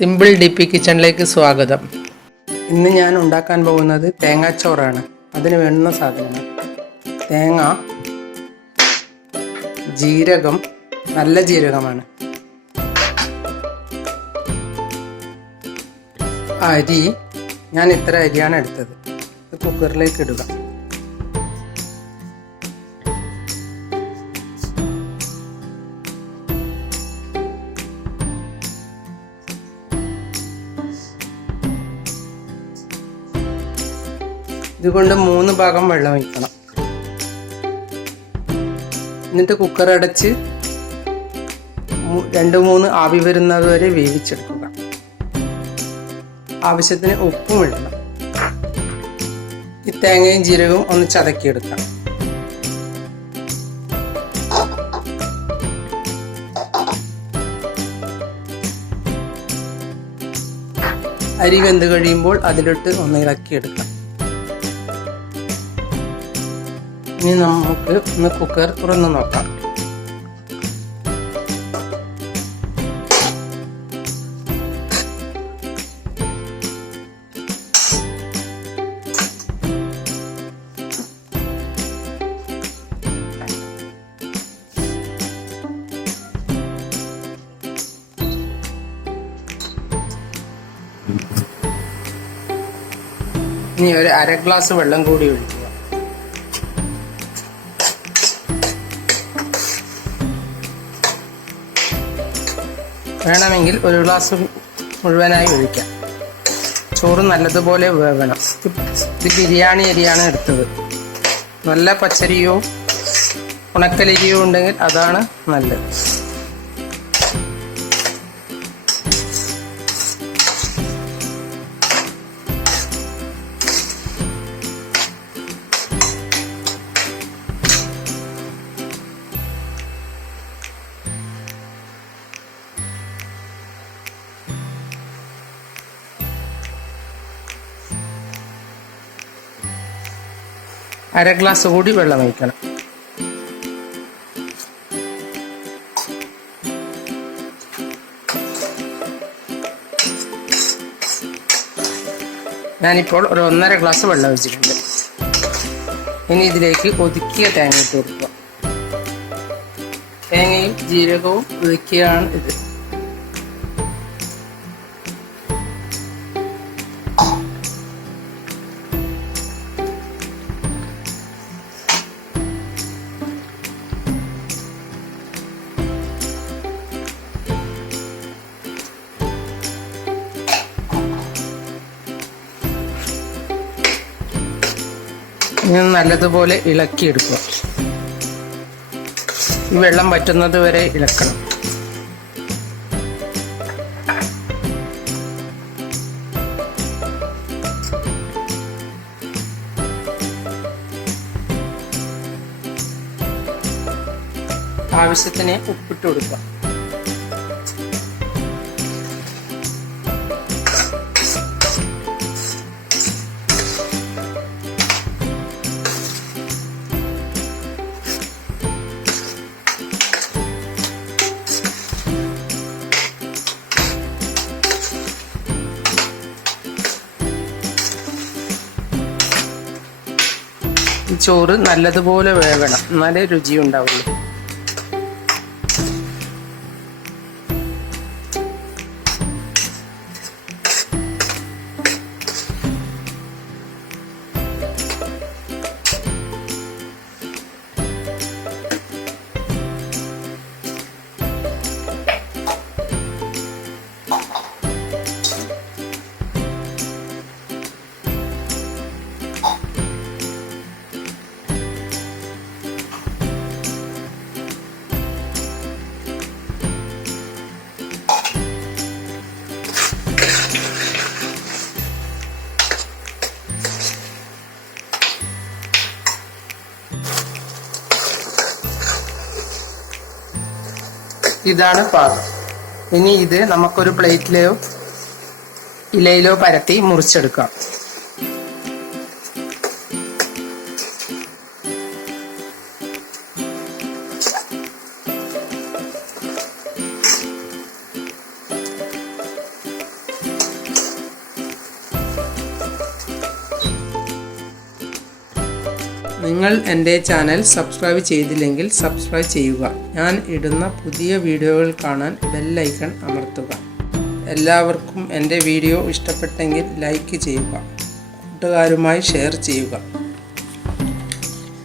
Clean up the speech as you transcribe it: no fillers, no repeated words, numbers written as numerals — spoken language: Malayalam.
സിമ്പിൾ ഡി പി കിച്ചണിലേക്ക് സ്വാഗതം. ഇന്ന് ഞാൻ ഉണ്ടാക്കാൻ പോകുന്നത് തേങ്ങാച്ചോറാണ്. അതിന് വേണ്ടുന്ന സാധനങ്ങൾ: തേങ്ങ, ജീരകം, നല്ല ജീരകമാണ്, അരി. ഞാൻ ഇത്ര അരിയാണ് എടുത്തത്. കുക്കറിലേക്ക് ഇടുക. ഇതുകൊണ്ട് 3 ഭാഗം വെള്ളം ഒഴിക്കണം. എന്നിട്ട് കുക്കർ അടച്ച് 2-3 ആവി വരുന്നത് വരെ വേവിച്ചെടുക്കുക. ആവശ്യത്തിന് ഉപ്പും ഇടണം. ഈ തേങ്ങയും ജീരകവും ഒന്ന് ചതക്കിയെടുക്കാം. അരി വെന്ത് കഴിയുമ്പോൾ അതിലിട്ട് ഒന്ന് ഇളക്കിയെടുക്കാം. ഇനി നമുക്ക് ഒന്ന് കുക്കർ തുറന്ന് നോക്കാം. ഇനി ഒരു 1/2 ഗ്ലാസ് വെള്ളം കൂടി ഒഴിക്കുക. വേണമെങ്കിൽ 1 ഗ്ലാസ് മുഴുവനായി ഒഴിക്കാം. ചോറ് നല്ലതുപോലെ വേവണം. ഇത് ബിരിയാണി അരിയാണ് എടുത്തത്. നല്ല പച്ചരിയോ ഉണക്കലരിയോ ഉണ്ടെങ്കിൽ അതാണ് നല്ലത്. അര ഗ്ലാസ് കൂടി വെള്ളം ഒഴിക്കണം. ഞാനിപ്പോൾ ഒരു 1.5 ഗ്ലാസ് വെള്ളം ഒഴിച്ചിട്ടുണ്ട്. ഇനി ഇതിലേക്ക് ഒതുക്കിയ തേങ്ങ ഇട്ട് കൊടുക്കുക. തേങ്ങയും ജീരകവും ഒതുക്കിയാണ് ഇത്. ഇനി നല്ലതുപോലെ ഇളക്കിയെടുക്കുക. ഈ വെള്ളം വറ്റുന്നത് വരെ ഇളക്കണം. ആവശ്യത്തിന് ഉപ്പിട്ട് കൊടുക്കുക. ചോറ് നല്ലതുപോലെ വേവണം, എന്നാലേ രുചി ഉണ്ടാവുള്ളൂ. ഇതാണ് പാകം. ഇനി ഇത് നമുക്കൊരു പ്ലേറ്റിലോ ഇലയിലോ പരത്തി മുറിച്ചെടുക്കാം. നിങ്ങൾ എൻ്റെ ചാനൽ സബ്സ്ക്രൈബ് ചെയ്തില്ലെങ്കിൽ സബ്സ്ക്രൈബ് ചെയ്യുക. ഞാൻ ഇടുന്ന പുതിയ വീഡിയോകൾ കാണാൻ ബെൽ ഐക്കൺ അമർത്തുക. എല്ലാവർക്കും എൻ്റെ വീഡിയോ ഇഷ്ടപ്പെട്ടെങ്കിൽ ലൈക്ക് ചെയ്യുക. കൂട്ടുകാരുമായി ഷെയർ ചെയ്യുക.